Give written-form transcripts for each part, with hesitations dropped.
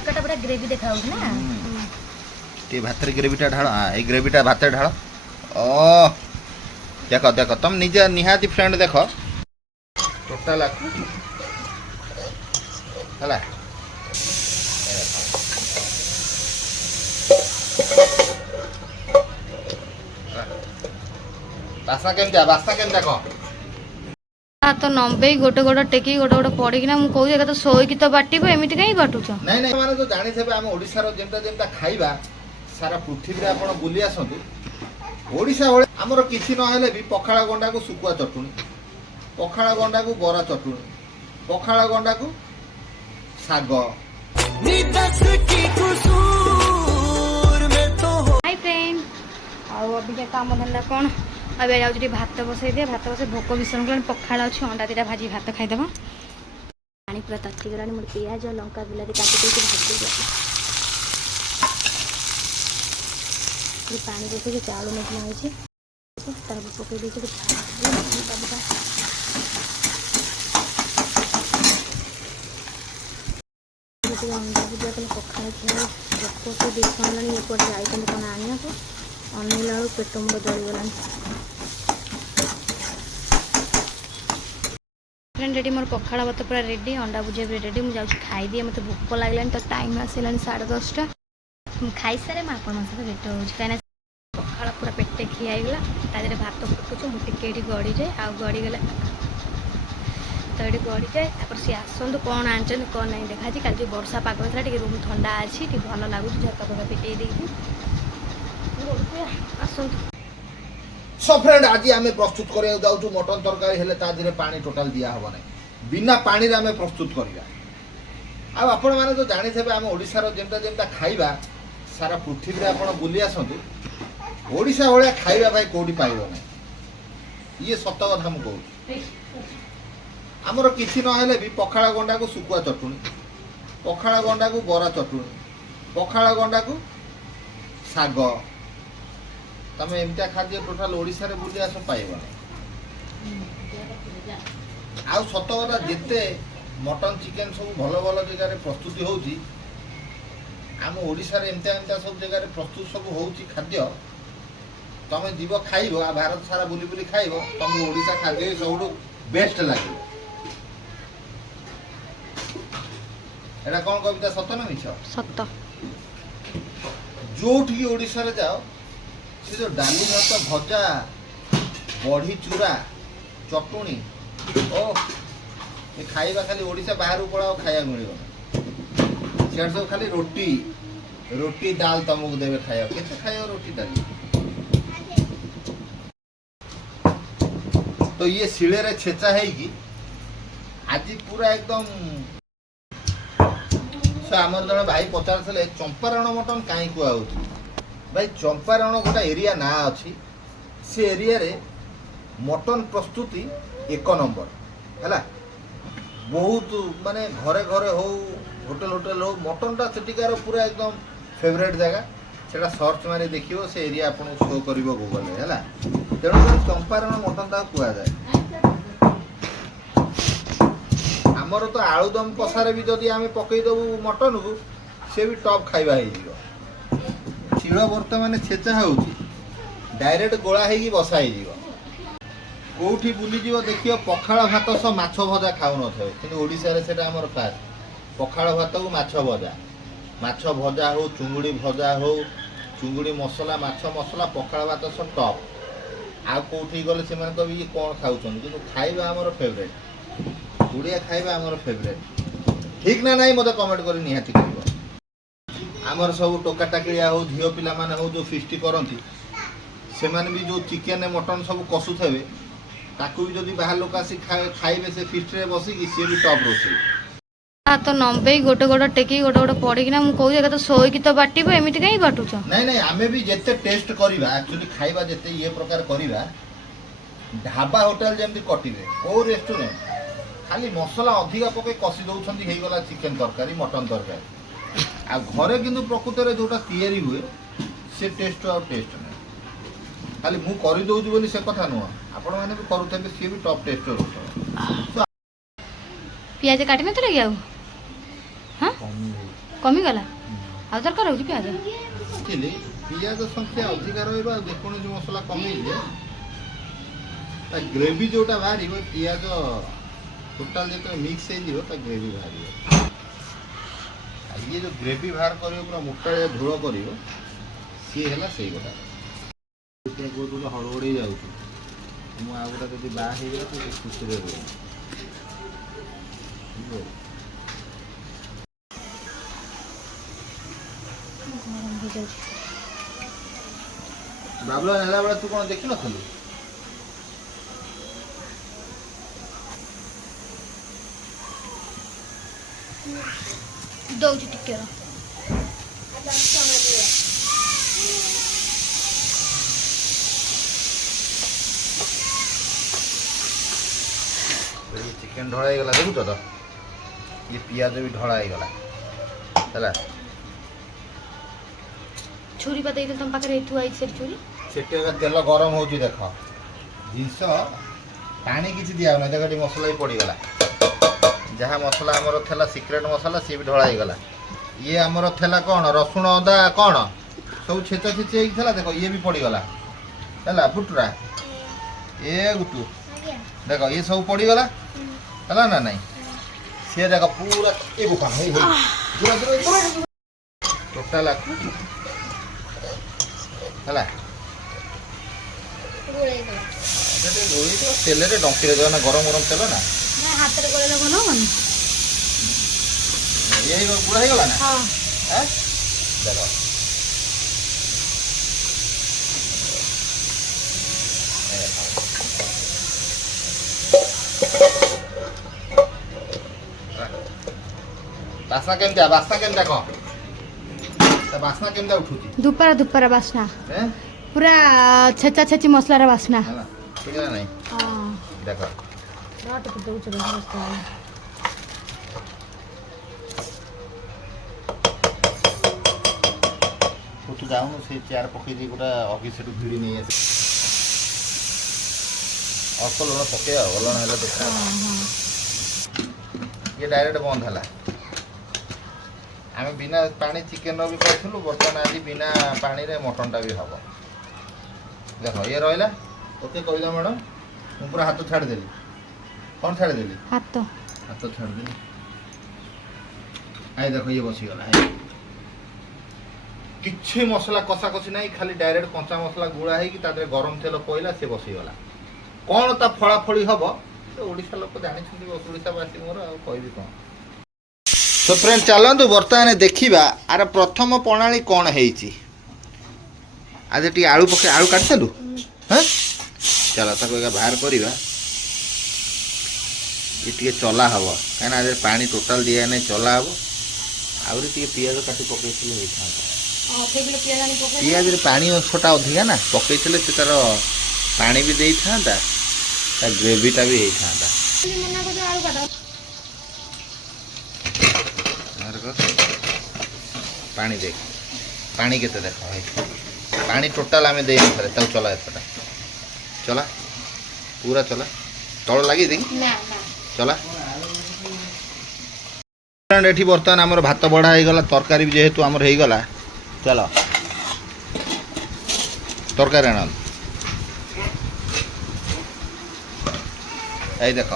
ତରକାରୀଟା ପୁରା ଗ୍ରେଭି ଦେଖାଯାଉଛି ନା। ଟିକେ ଭାତରେ ଗ୍ରେଭିଟା ଢାଳ। ଏଇ ଗ୍ରେଭିଟା ଭାତରେ ଢାଳ। ଓ ଦେଖ ଦେଖ ତମେ ନିଜେ ନିହାତି ଫ୍ରେଣ୍ଡ ଦେଖ ଟୋଟାଲ ଆକୁ ହେଲା। ବାସ୍ନା କେମିତିଆ କହ। ତ ନମ୍ବେଇ ଗୋଟେ ଗୋଟେ ଟେକି ଗୋଟେ ଗୋଟେ ପଡ଼ିକିନା ମୁଁ କହୁଛି ଏକା ତ ଶୋଇକି ତ ବାଟିବ ଏମିତି କାହିଁ ବାଟୁଛ? ନାଇଁ ନାଇଁ ମାନେ ତ ଜାଣିଥିବେ ଆମ ଓଡ଼ିଶାର ଯେମିତି ଯେମିତି ଖାଇବା ସାରା ପୃଥିବୀରେ ଆପଣ ବୁଲି ଆସନ୍ତୁ ଓଡ଼ିଶା ଭଳି ଆମର କିଛି ନହେଲେ ବି ପଖାଳ ଗଣ୍ଡାକୁ ଶୁଖୁଆ ଚଟୁଣି, ପଖାଳ ଗଣ୍ଡାକୁ ବରା ଚଟୁଣି, ପଖାଳ ଗଣ୍ଡାକୁ ଶାଗ। ହାଇ ଫ୍ରେଣ୍ଡ, ଆଉ ଅବିକା କାମ ଧନ୍ଦା କ'ଣ? ଏବେ ଯାଉଛି ଟିକେ ଭାତ ବସାଇ ଦିଏ। ଭାତ ବସାଇ ଭୋକ ଭୀଷଣ କଲାଣି। ପଖାଳ ଅଛି, ଅଣ୍ଡା ଦୁଇଟା ଭାଜି ଭାତ ଖାଇଦେବା। ପାଣି ପୁରା ତାତିଗଲାଣି। ମୋର ପିଆଜ ଲଙ୍କା ବିଲାତି କାଟି ଦେଇକି ଭାଜି ଦେଇକି ପାଣି ବସେଇକି ଚାଉଳ ମସଲା ହେଇଛି ତାକୁ ପକାଇ ଦେଇଛି। ଟିକେ ଅଣ୍ଡା ଭୁଜିଆ କଲେ ପଖାଳ ଖିଆ ଭୋକ ଭୀଷଣ ହେଲାଣି। ଏପଟେ ଯାଇଛନ୍ତି କ'ଣ ଆଣିବାକୁ, ଅନେଇଲା ବେଳକୁ ପେଟ ମୁଣ୍ଡ ଜଳିଗଲାଣି। ଫ୍ରେଣ୍ଡ ରେଡ଼ି, ମୋର ପଖାଳ ଭାତ ପୁରା ରେଡ଼ି, ଅଣ୍ଡା ଭୁଜିଆ ବି ରେଡ଼ି। ମୁଁ ଯାଉଛି ଖାଇଦିଏ, ମୋତେ ଭୋକ ଲାଗିଲାଣି। ତ ଟାଇମ୍ ଆସିଲାଣି 10:30। ମୁଁ ଖାଇସାରେ ମୁଁ ଆପଣଙ୍କ ସହିତ ଭେଟ ହେଉଛି। କାହିଁକିନା ପଖାଳ ପୁରା ପେଟେ ଖିଆ ହେଇଗଲା। ତା ଦେହରେ ଭାତ ଫୁଟୁଛୁ, ମୁଁ ଟିକେ ଏଠି ଗଡ଼ିଯାଏ। ଆଉ ଗଡ଼ିଗଲେ ତ ଏଠି ଗଡ଼ିଯାଏ। ତାପରେ ସିଏ ଆସନ୍ତୁ କ'ଣ ଆଣିଛନ୍ତି କ'ଣ ନାହିଁ ଦେଖାଛି। କାଲି ଯେଉଁ ବର୍ଷା ପାଗ ହେଇଥିଲା ଟିକେ ରୁମ୍ ଥଣ୍ଡା ଅଛି, ଟିକେ ଭଲ ଲାଗୁଛି। ଝରକା ଫରକା ପିଟେଇ ଦେଇକି ଆସନ୍ତୁ। ସୋ ଫ୍ରେଣ୍ଡ ଆଜି ଆମେ ପ୍ରସ୍ତୁତ କରିବାକୁ ଯାଉଛୁ ମଟନ ତରକାରୀ। ହେଲେ ତା ଦେହରେ ପାଣି ଟୋଟାଲ ଦିଆହେବ ନାହିଁ, ବିନା ପାଣିରେ ଆମେ ପ୍ରସ୍ତୁତ କରିବା। ଆଉ ଆପଣମାନେ ତ ଜାଣିଥିବେ ଆମ ଓଡ଼ିଶାର ଯେମିତି ଯେମିତି ଖାଇବା ସାରା ପୃଥିବୀରେ ଆପଣ ବୁଲି ଆସନ୍ତୁ ଓଡ଼ିଶା ଭଳିଆ ଖାଇବା ଭାଇ କେଉଁଠି ପାଇବ ନାହିଁ। ଇଏ ସତ କଥା ମୁଁ କହୁଛି। ଆମର କିଛି ନହେଲେ ବି ପଖାଳ ଗଣ୍ଡାକୁ ଶୁଖୁଆ ଚଟୁଣି, ପଖାଳ ଗଣ୍ଡାକୁ ବରା ଚଟୁଣି, ପଖାଳ ଗଣ୍ଡାକୁ ଶାଗ। ତମେ ଏମିତିଆ ଖାଦ୍ୟ ଟୋଟାଲ ଓଡ଼ିଶାରେ ବୁଲି ଆସ ପାଇବ ନାହିଁ। ଆଉ ସତ କଥା ଯେତେ ମଟନ ଚିକେନ ସବୁ ଭଲ ଭଲ ଜାଗାରେ ପ୍ରସ୍ତୁତି ହେଉଛି, ଆମ ଓଡ଼ିଶାରେ ଏମିତିଆ ଏମିତିଆ ସବୁ ଜାଗାରେ ପ୍ରସ୍ତୁତ ସବୁ ହେଉଛି ଖାଦ୍ୟ। ତମେ ଯିବ ଖାଇବ, ଆଉ ଭାରତ ସାରା ବୁଲି ବୁଲି ଖାଇବ, ତମକୁ ଓଡ଼ିଶା ଖାଦ୍ୟ ସବୁଠୁ ବେଷ୍ଟ ଲାଗିବ। ଏଇଟା କ'ଣ କବିତା, ସତ ନା ମିଛ? ସତ। ଯୋଉଠିକି ଓଡ଼ିଶାରେ ଯାଅ ସେ ଯେଉଁ ଡାଲି ଭାତ ଭଜା ବଢ଼ି ଚୁରା ଚଟୁଣି, ଓ ଏ ଖାଇବା ଖାଲି ଓଡ଼ିଶା ବାହାରକୁ ପଳାଅ ଖାଇବାକୁ ମିଳିବ ନା। ସିଆଡ଼େ ସବୁ ଖାଲି ରୁଟି ଡାଲ ତମକୁ ଦେବେ ଖାଇବାକୁ। କେତେ ଖାଇବ ରୁଟି ଡାଲି? ତ ଇଏ ଶିଳରେ ଛେଚା ହେଇକି ଆଜି ପୁରା ଏକଦମ। ଆମର ଜଣେ ଭାଇ ପଚାରୁଥିଲେ ଚମ୍ପାରଣ ମଟନ କାହିଁ କୁହାହେଉଛି। ଭାଇ ଚମ୍ପାରଣ ଗୋଟେ ଏରିଆ ନାଁ ଅଛି, ସେ ଏରିଆରେ ମଟନ ପ୍ରସ୍ତୁତି 1 ନମ୍ବର ହେଲା। ବହୁତ ମାନେ ଘରେ ଘରେ ହଉ ହୋଟେଲ ହଉ ମଟନଟା ସେଠିକାର ପୁରା ଏକଦମ ଫେଭରେଟ୍ ଜାଗା। ସେଟା ସର୍ଚ୍ଚ ମାରି ଦେଖିବ, ସେ ଏରିଆ ଆପଣଙ୍କୁ ଶୋ କରିବ ଗୁଗଲରେ ହେଲା। ତେଣୁକରି ଚମ୍ପାରଣ ମଟନ ତାକୁ କୁହାଯାଏ। ଆମର ତ ଆଳୁଦମ କଷାରେ ବି ଯଦି ଆମେ ପକେଇଦେବୁ ମଟନକୁ, ସେ ବି ଟପ୍ ଖାଇବା ହେଇଯିବ। ଶିଳ ବର୍ତ୍ତମାନ ଛେଚା ହେଉଛି, ଡାଇରେକ୍ଟ ଗୋଳା ହେଇକି ବସା ହେଇଯିବ। କେଉଁଠି ବୁଲିଯିବ ଦେଖିବ ପଖାଳ ଭାତ ସହ ମାଛ ଭଜା ଖାଉନଥିବ, କିନ୍ତୁ ଓଡ଼ିଶାରେ ସେଇଟା ଆମର ଫାଷ୍ଟ। ପଖାଳ ଭାତକୁ ମାଛ ଭଜା, ମାଛ ଭଜା ହଉ, ଚୁଙ୍ଗୁଡ଼ି ଭଜା ହଉ, ଚୁଙ୍ଗୁଡ଼ି ମସଲା, ମାଛ ମସଲା, ପଖାଳ ଭାତ ସହ ଟପ୍। ଆଉ କେଉଁଠିକି ଗଲେ ସେମାନେ କହିବେ ଇଏ କ'ଣ ଖାଉଛନ୍ତି, କିନ୍ତୁ ଖାଇବା ଆମର ଫେଭରେଟ୍। ଓଡ଼ିଆ ଖାଇବା ଆମର ଫେଭରେଟ୍। ଠିକ୍ ନା ନାହିଁ ମୋତେ କମେଣ୍ଟ କରି ନିହାତି କରିବ। ଆମର ସବୁ ଟୋକା ଟାକିଳିଆ ହଉ, ଝିଅ ପିଲାମାନେ ହଉ, ଯେଉଁ ଫିଷ୍ଟି କରନ୍ତି, ସେମାନେ ବି ଯେଉଁ ଚିକେନ ମଟନ ସବୁ କଷୁଥିବେ, ତାକୁ ବି ଯଦି ବାହାର ଲୋକ ଆସି ଖାଇବେ ସେ ଫିଷ୍ଟିରେ ବସିକି, ସିଏ ବି ଟପ୍ ରୋଷେଇ। ତ ନମ୍ବେଇ ଗୋଟେ ଗୋଟେ ଟେକି ଗୋଟେ ଗୋଟେ ପଡ଼ିକିନା ମୁଁ କହୁଛି ଏକା ତ ଶୋଇକି ତ ବାଟିବ ଏମିତି କାହିଁ ବାଟୁଛ? ନାଇଁ ନାଇଁ, ଆମେ ବି ଯେତେ ଟେଷ୍ଟ କରିବା, ଆକ୍ଚୁଆଲି ଖାଇବା ଯେତେ ଇଏ ପ୍ରକାର କରିବା, ଢାବା ହୋଟେଲ ଯେମିତି କଟିବେ, କେଉଁ ରେଷ୍ଟୁରାଣ୍ଟ ଖାଲି ମସଲା ଅଧିକା ପକେଇ କଷି ଦେଉଛନ୍ତି, ହେଇଗଲା ଚିକେନ ତରକାରୀ ମଟନ ତରକାରୀ। ଆଉ ଘରେ କିନ୍ତୁ ପ୍ରକୃତରେ ଯେଉଁଟା ତିଆରି ହୁଏ ସେ ଟେଷ୍ଟ ଆଉ ଟେଷ୍ଟ ନାହିଁ। ଖାଲି ମୁଁ କରିଦେଉଛି ବୋଲି ସେ କଥା ନୁହଁ, ଆପଣମାନେ ବି କରୁଥିବେ, ସିଏ ବି ଟପ୍ ଟେଷ୍ଟ ରହୁଥିବ। ପିଆଜ କାଟି ନଥିଲେ କି ଆଉ? ହଁ କମିଗଲା ଆଉ ଦରକାର ହେଉଛି ପିଆଜ ବୁଝିଲି ପିଆଜ ସଂଖ୍ୟା ଅଧିକା ରହିବ ଆଉ ଯେକୌଣସି ମସଲା କମେଇଲେ ତା ଗ୍ରେଭି ଯୋଉଟା ବାହାରିବ ପିଆଜ ଟୋଟାଲ ଯେତେବେଳେ ମିକ୍ସ ହେଇଯିବ ତା ଗ୍ରେଭି ବାହାରିବ ଆଉ ଇଏ ଯୋଉ ଗ୍ରେଭି ବାହାର କରିବ ପୁରା ମୋଟାଳିଆ ଝୋଳ କରିବ ସିଏ ହେଲା ସେଇ ଗୋଟା କହୁଥିଲେ ହଡ଼ବଡ଼େଇ ଯାଉଛି ମୁଁ ଆଉ ଗୋଟେ ଯଦି ବାହା ହେଇଗଲା ତ ସେ ଖୁସିରେ ରୁହେ ବାବୁଲା ନେଲା ବେଳେ ତୁ କ'ଣ ଦେଖିନଥିଲୁ ଦଉଛି ଟିକେ ଚିକେନ ଢଳା ହେଇଗଲା ଦେଖୁଛ ତ ଇଏ ପିଆଜ ବି ଢଳା ହେଇଗଲା ହେଲା ଛୁରୀ ବା ଦେଇଥିଲି ତମ ପାଖରେ ଏଠୁ ଆଇଛି ସେଠି ଛୁରୀ ସେଠି ଏବେ ତେଲ ଗରମ ହେଉଛି ଦେଖ ଜିନିଷ ପାଣି କିଛି ଦିଆହେଉନି ଦେଖ ଏଠି ମସଲା ବି ପଡ଼ିଗଲା ଯାହା ମସଲା ଆମର ଥିଲା ସିକ୍ରେଟ୍ ମସଲା ସିଏ ବି ଢଳା ହେଇଗଲା ଇଏ ଆମର ଥିଲା କ'ଣ ରସୁଣ ଅଦା କ'ଣ ସବୁ ଛେଚା ଛେଚି ହେଇକି ଥିଲା ଦେଖ ଇଏ ବି ପଡ଼ିଗଲା ହେଲା ଫୁଟୁରା ଏ ଗୁଟୁ ଦେଖ ଇଏ ସବୁ ପଡ଼ିଗଲା ହେଲା ନା ନାଇଁ ସିଏ ଦେଖ ପୁରା ଏ ବୋପା ହେଇ ଟୋଟାଲ ହେଲା ତେଲରେ ଡଙ୍କିରେ ଦେବା ନା ଗରମ ଗରମ ତେଲ ନା ହାତରେ ଗୋଳେଇଲେ ଭଲ ହବନି ଇଏ ଗୁଡ଼ା ହେଇଗଲା ନା ଦେଖ ବାସ୍ନା କେମିତିଆ କଣ ବାସ୍ନା କେମିତିଆ ଉଠୁଛି ଦୁପାରା ବାସ୍ନା ପୁରା ଛେଚା ଛେଚି ମସଲାର ବାସ୍ନା ଠିକ ନା ନାଇଁ ଦେଖ ତୁ ଯାଉନୁ ସେ ଚେୟାର ପକେଇ ଦେଇ ଗୋଟା ଅଫିସ ସେଠୁ ଭିଡ଼ି ନେଇ ଆସେ ଅଳ୍ପ ଲୁଣ ପକେଇବା ଲୁଣ ହେଲେ ଦେଖା ଇଏ ଡାଇରେକ୍ଟ ବନ୍ଦ ହେଲା ଆମେ ବିନା ପାଣି ଚିକେନର ବି କରିଥିଲୁ ବର୍ତ୍ତମାନ ଆଜି ବିନା ପାଣିରେ ମଟନଟା ବି ହେବ ଦେଖ ଇଏ ରହିଲା ଓକେ କହିଲା ମ୍ୟାଡ଼ାମ୍ ମୁଁ ପୁରା ହାତ ଛାଡ଼ିଦେଲି କ'ଣ ଛାଡ଼ିଦେଲି ହାତ ଛାଡ଼ିଦେଲି ଆଇ ଦେଖ ଇଏ ବସିଗଲା କିଛି ମସଲା କଷାକଷି ନାହିଁ ଖାଲି ଡାଇରେକ୍ଟ କଞ୍ଚା ମସଲା ଗୁଳା ହେଇକି ତା ଦେହରେ ଗରମ ତେଲ ପଇଲା ସେ ବସିଗଲା କ'ଣ ତା ଫଳାଫଳି ହେବ ସେ ଓଡ଼ିଶା ଲୋକ ଜାଣିଛନ୍ତି ଓଡ଼ିଶାବାସୀ ମୋର ଆଉ କହିବି କ'ଣ ତ ଫ୍ରେଣ୍ଡ ଚାଲନ୍ତୁ ବର୍ତ୍ତମାନ ଦେଖିବା ଆର ପ୍ରଥମ ପ୍ରଣାଳୀ କ'ଣ ହେଇଛି ଆଜି ଟିକେ ଆଳୁ ପକେଇ ଆଳୁ କାଟିଦେଲୁ ହଁ ଚାଲ ତାକୁ ଏକା ବାହାର କରିବା ଇଏ ଟିକେ ଚଲା ହେବ କାହିଁକିନା ଆଜି ପାଣି ଟୋଟାଲ ଦିଆ ନାହିଁ ଚଲା ହେବ ଆହୁରି ଟିକେ ପିଆଜ କାଟି ପକେଇଥିଲେ ହେଇଥାନ୍ତା ପିଆଜରେ ପାଣି ଅଂଶଟା ଅଧିକା ନା ପକେଇଥିଲେ ସେ ତାର ପାଣି ବି ଦେଇଥାନ୍ତା ତା ଗ୍ରେଭିଟା ବି ହେଇଥାନ୍ତା ପାଣି ଦେଖ ପାଣି କେତେ ଦେଖ ପାଣି ଟୋଟାଲ ଆମେ ଦେଇନି ଥରେ ତାକୁ ଚଲା ଏପଟା ଚଲା ପୁରା ଚଲା ତଳ ଲାଗି ଦେଖି ଚଲା ଏଠି ବର୍ତ୍ତମାନ ଆମର ଭାତ ବଢ଼ା ହେଇଗଲା ତରକାରୀ ବି ଯେହେତୁ ଆମର ହେଇଗଲା ଚାଲ ତରକାରୀ ଆଣ ଏଇ ଦେଖ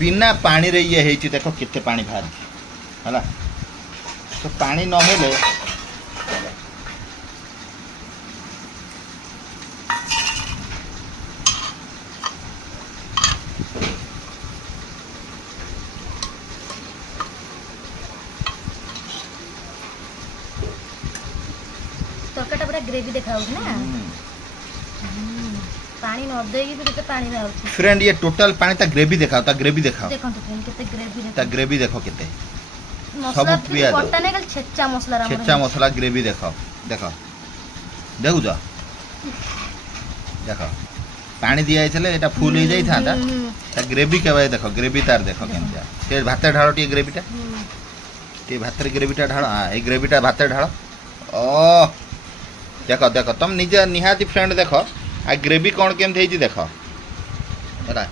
ବିନା ପାଣିରେ ଇଏ ହେଇଛି ଦେଖ କେତେ ପାଣି ବାହାରିଛି ହେଲା ତ ପାଣି ନହେଲେ ତରକାରୀଟା ପୁରା ଗ୍ରେଭି ଦେଖାଯାଉଛି ନା ପାଣି ନ ଦେଇକି ବି କେତେ ପାଣି ବାହାରୁଛି फ्रेंड ये टोटल पानी ता ग्रेवी दिखाओ ता ग्रेवी दिखाओ ଦେଖନ୍ତୁ ଫ୍ରେଣ୍ଡ କେତେ ଗ୍ରେଭି ता ग्रेवी देखो केते ମସଲା ସବୁ ପିଆଜ। ବଟା ନାହିଁ ଖାଲି ଛେଚା ମସଲା छेचा मसला ग्रेवी देखो देखो देखु जा देखो पानी दिया आइछले एटा फुल हो जाई थांता ता ग्रेवी केबे देखो ग्रेवी तार देखो केमतिया से भात ढाळो टी ग्रेवीटा टी भात रे ग्रेवीटा ढाळो हां ए ग्रेवीटा भात ढाळो ओ देखो देखो तुम निजे निहाती फ्रेंड देखो आ ग्रेवी कोन केमते हेजी देखो ହେଲା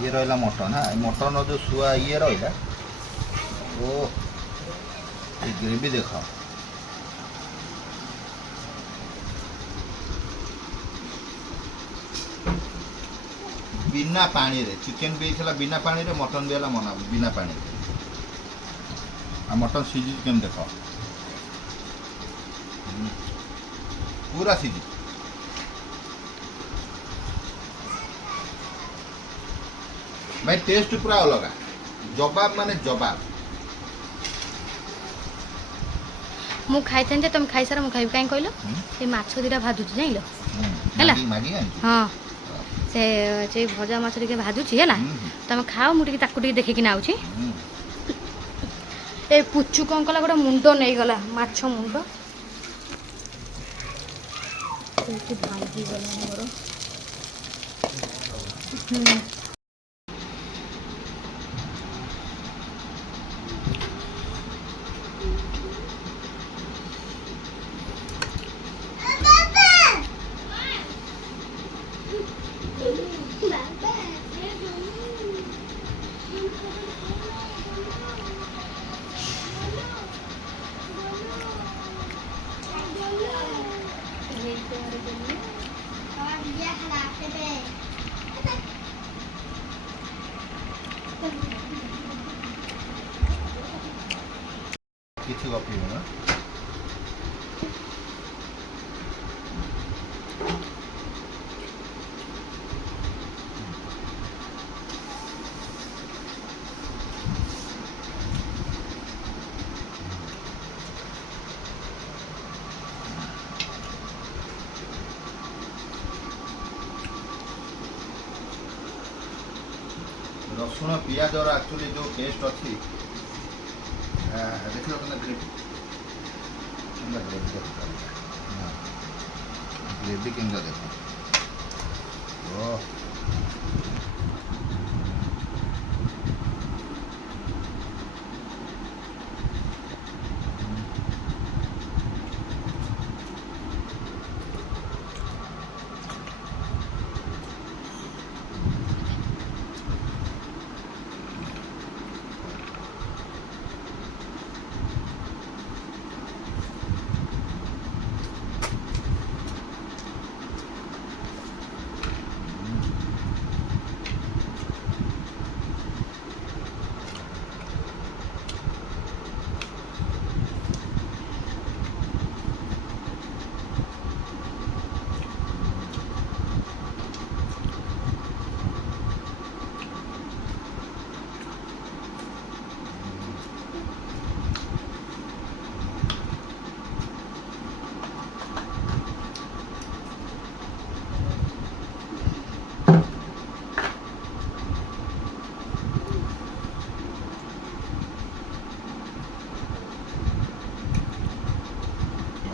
ये रहा मटन हाँ मटन जो शुआ ये रहा ओ ये ग्रेवी देखो बिना पानी रे चिकन भी थला बिना पानी रे मटन भी हला मना बिना पानी रे आ मटन सीजी चिकन देखो पूरा सीजी भाई टेस्ट पूरा अलग जवाब माने जवाब मु खाइथेन जे तुम खाइ सारा मु खाइब काई कहलो ए माछ दिरा भाजुची जाइलो हैला मागी आनी हां से भजा माछ टिके भाजुची हैला तुम खाओ मु टिके ताकू टिके देखि ना आउची ए पुच्चू कौन कला गोटे मुंड नहीं गला माछ मुंड भांगी गला मोर किसी कॉफी में ना रसुण पियाज और एक्चुअली जो टेस्ट अच्छी देखिए ग्रेवी केंद्र देखो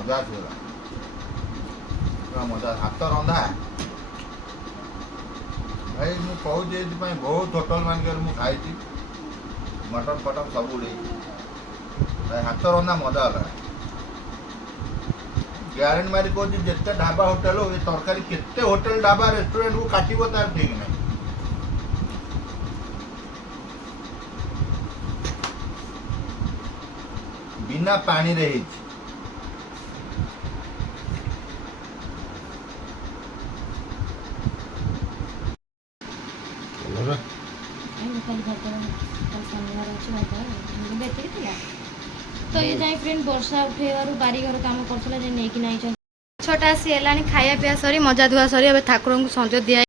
मजा मजा हाथ रंधा भाई मुझे कहूँ बहुत होटल मानक खाई मटन फटन सब उड़े भाई हाथ रंधा मजा अलग ग्यारेंटी मारी कहूँ जिते ढाबा होटेल हो तरकारी केते होटेल ढाबा रेस्टोरेंट को काटो तार ठीक ना बिना पानी रे तो ये जाए फ्रेंड वर्षा उठेबार बारीघर काम करता नहीं कि नहीं छटा आसी है खाया पीया सरी मजा धुआ सरी अब ठाकुर को संज दिया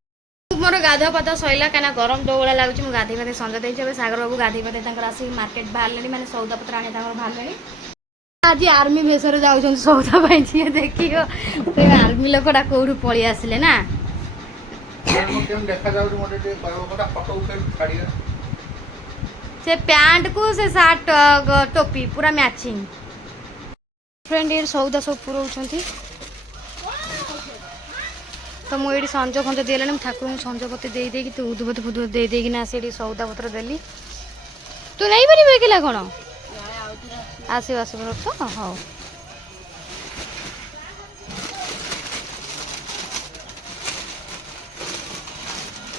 मोर गाधुआ पाधा सैला कहीं गरम जो भाया लगुच मुझे गाधे पाधे संज देती सागर बाबू गाधे पाधे आस मार्केट बाहर मैंने सौदा पत्र आने बाहर आज आर्मी भेष जाऊँ सौदा पाई देख आर्मी लोकटा कौटू पलि आसिले ना से पैंट को से सार्ट टोपी पूरा मैचिंग फ्रेंड ये सौदा सब पुराउछंती तो मुझे संज फंज देला ठाकुर संज पत्र दे देकी तू उद्भूत फुद्भूत दे देकी ना से सौदा पत्र देली तू नहीं पारे कि कौन आसब आसब तो हाँ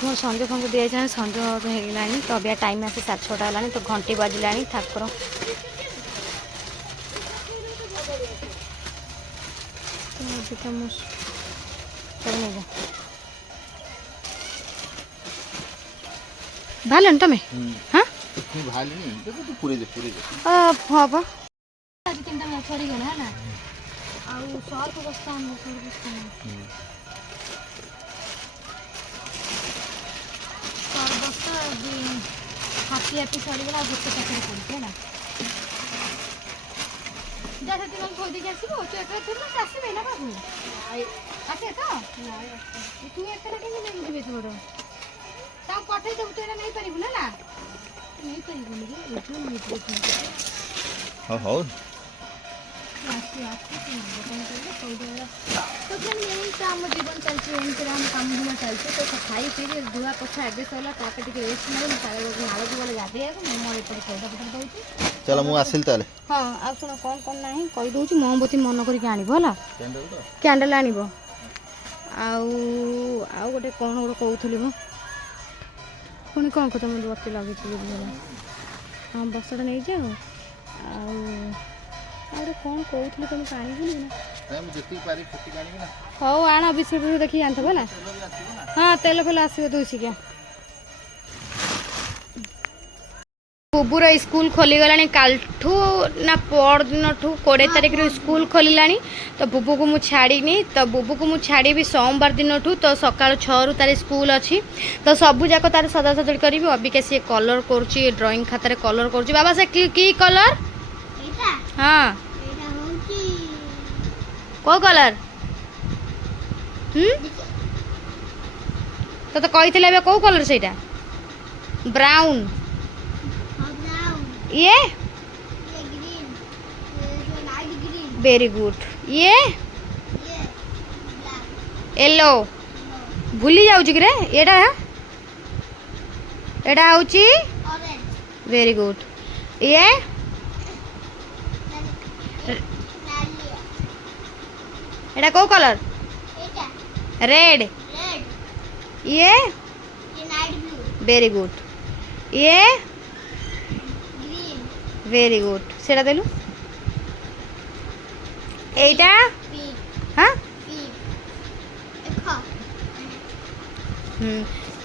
मोर संज फंज दिए जाए संज होगा तो अभी टाइम आसे 6:30 है तो घंटी बाजिला ठाकुर भालन तुम्हें हाँ हाँ बा आज 3टा मैच सरीगला है ना आउ सर्फ बस्ता हम सर्फ बस्ता सर्फ बस्ता हाथी हाथी सरीगला गोटे पाखे पड़े है जैसे तुम खोई देखिए आसो तू एक आसबे ना बाबू आसे तो तू एक नहीं थोड़ा पठे देव तू नहीं पारू ना नहीं पार हो आम जीवन चलती आम काम धुआ चलती तो खाई पी धुआ कथा एवं सरला टे रेस्ट मारे नाल को गले गाधे मोर एपटे सौदा पत्र दूसरी चलो मुझे आसिल ताले हाँ आ शुण कौन कौन ना कहीदे मोमबती मन करके आण है कैंडल आण आउ गोटे कौन गोटे कहूली मो पुणी कौन कह तुम बत्ती लगे हाँ बसटा नहीं जाओ आउ कौन कहूली तुम आनी ना हौ आण बिस्कुट देखिए जानते ना हाँ तेल फेल आसो दूसिका बुबुर स्कूल खोलीगला कालठू ना पर दिन ठू 20 तारिख स्कूल खोलला तो बुबू को मुझे छाड़ीनी तो बुबू को मुझे छाड़ी सोमवार दिन ठू तो सका 6 रू तार स्कूल अच्छी तो सबू जाक तार सजा सजाड़ी करी अबिका सी कलर कर ड्राइंग खातार कलर कर बाबा से की कलर हाँ को कलर तो कही कौ कलर से ब्राउन ये वेरी गुड ये येलो भूली जाऊँ कि एटा एटा हूँ वेरी गुड ये एटा कौ कलर रेड ये वेरी गुड ये वेरी गुड सेटा देलु एटा हाँ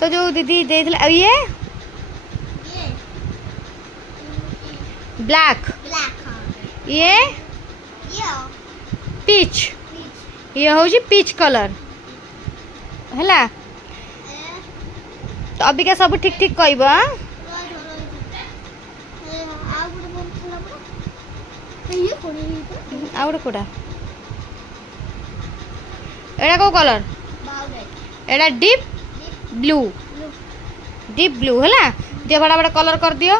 तो जो दीदी देथिला ये ब्लैक ये पीच ये हूँ पीच कलर है तो अबिका सब ठीक ठीक कहब आ गोटे कोटा एटा कौ कलर एटा डीप ब्लू है दियो बड़ा बड़ा कलर कर दियो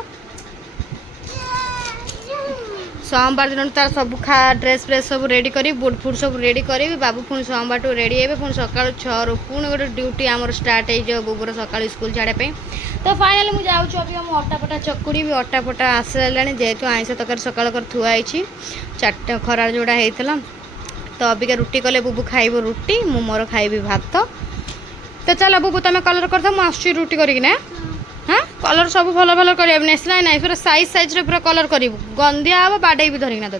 सोमवार दिन तार सब खा ड्रेस फ्रेस सब रेडी करी बुट फुट सब रेडी करी बाबू पुणी सोमवार टू रेडी हे पुणी सका 6 रू पुणी गोटे ड्यूटी आम स्टार्ट हो बुबुर सका स्कूल छाड़ापी तो फाइनाली मुझे जाऊँ अभी हम अटापटा चकुड़ी भी अटापटा आसारा जेहेतु आइंस तक सका थुआई 4टा खरा जोड़ा होता तो अबिका रुटी कले बुबू खाइब रुटी मु मोर खाइबी भात तो चल बुबू तुम कलर कर मुझे रुटी करना हाँ कलर सब भल भल कर ना पूरा साइज साइज पूरा कलर कर गंदिया हम बाडे भी धरिना तो